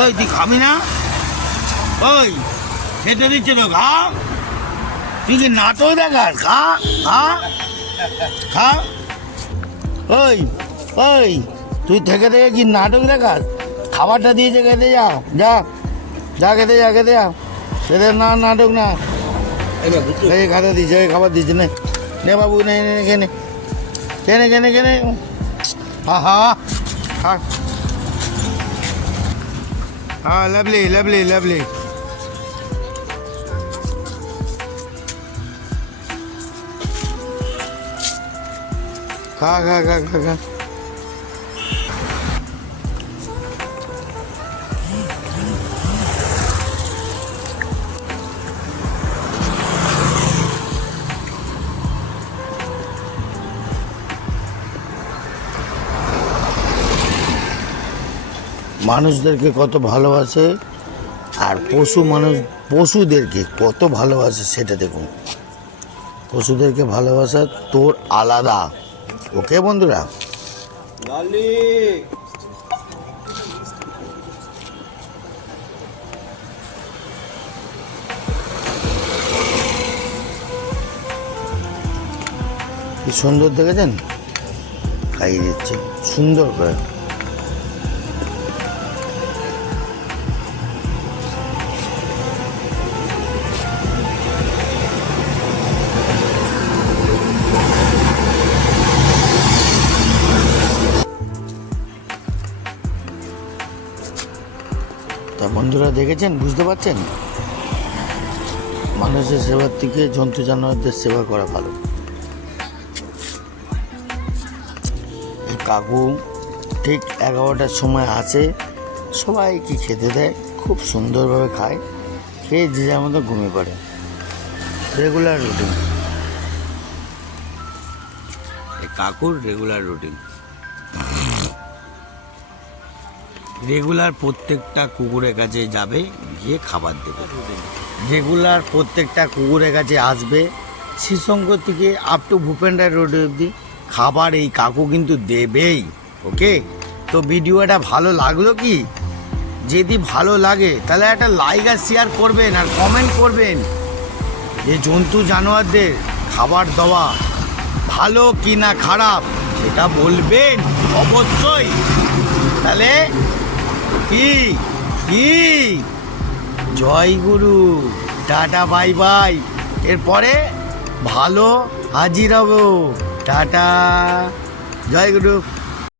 ওই তুই খাবি না? ওই খেতে দিচ্ছে তো, খা। তুই কি নাটক দেখাস? খা খা খা। ওই ওই তুই থেকে থেকে কি নাটক দেখাস? খাবারটা দিয়েছে, খেতে যা, যা যা, খেতে যা, খেতে যা, খেতে। না, নাটক না। এই খাতা দিচ্ছে, এই খাবার দিচ্ছে, নে নে বাবু, নে নে কেনে কেনে কেনে কেনে। হা হা খা। হ্যাঁ, লাভলি লাভলি লাভলি। খা খা খা খা খা। মানুষদেরকে কত ভালোবাসে, আর পশুদেরকে কত ভালোবাসে সেটা দেখুন। পশুদেরকে ভালোবাসা তোর আলাদা। ওকে বন্ধুরা, কি সুন্দর দেখেছেন, খাইয়ে দিচ্ছে সুন্দর করে। তা বন্ধুরা দেখেছেন, বুঝতে পারছেন, মানুষের সেবার থেকে জন্তু জানোয়ারদের সেবা করা ভালো। এই কাকু ঠিক 11টার সময় আসে, সবাইকে খেতে দেয়, খুব সুন্দরভাবে খায়, খেয়ে যে যার মতো ঘুমিয়ে পড়ে। রেগুলার রুটিন, এই কাকুর রেগুলার রুটিন। রেগুলার প্রত্যেকটা কুকুরের কাছে যাবে, গিয়ে খাবার দেবে। রেগুলার প্রত্যেকটা কুকুরের কাছে আসবে, শ্রীশঙ্ক থেকে আপ টু ভূপেন্দ্র রোড অবধি খাবার এই কাকু কিন্তু দেবেই। ওকে, তো ভিডিওটা ভালো লাগলো কি? যদি ভালো লাগে তাহলে একটা লাইক আর শেয়ার করবেন, আর কমেন্ট করবেন যে জন্তু জানোয়ারদের খাবার দেওয়া ভালো কি না খারাপ সেটা বলবেন অবশ্যই। তাহলে কি কি জয় গুরু, টাটা, বাই বাই। এরপরে ভালো হাজির হব। টাটা, জয় গুরু।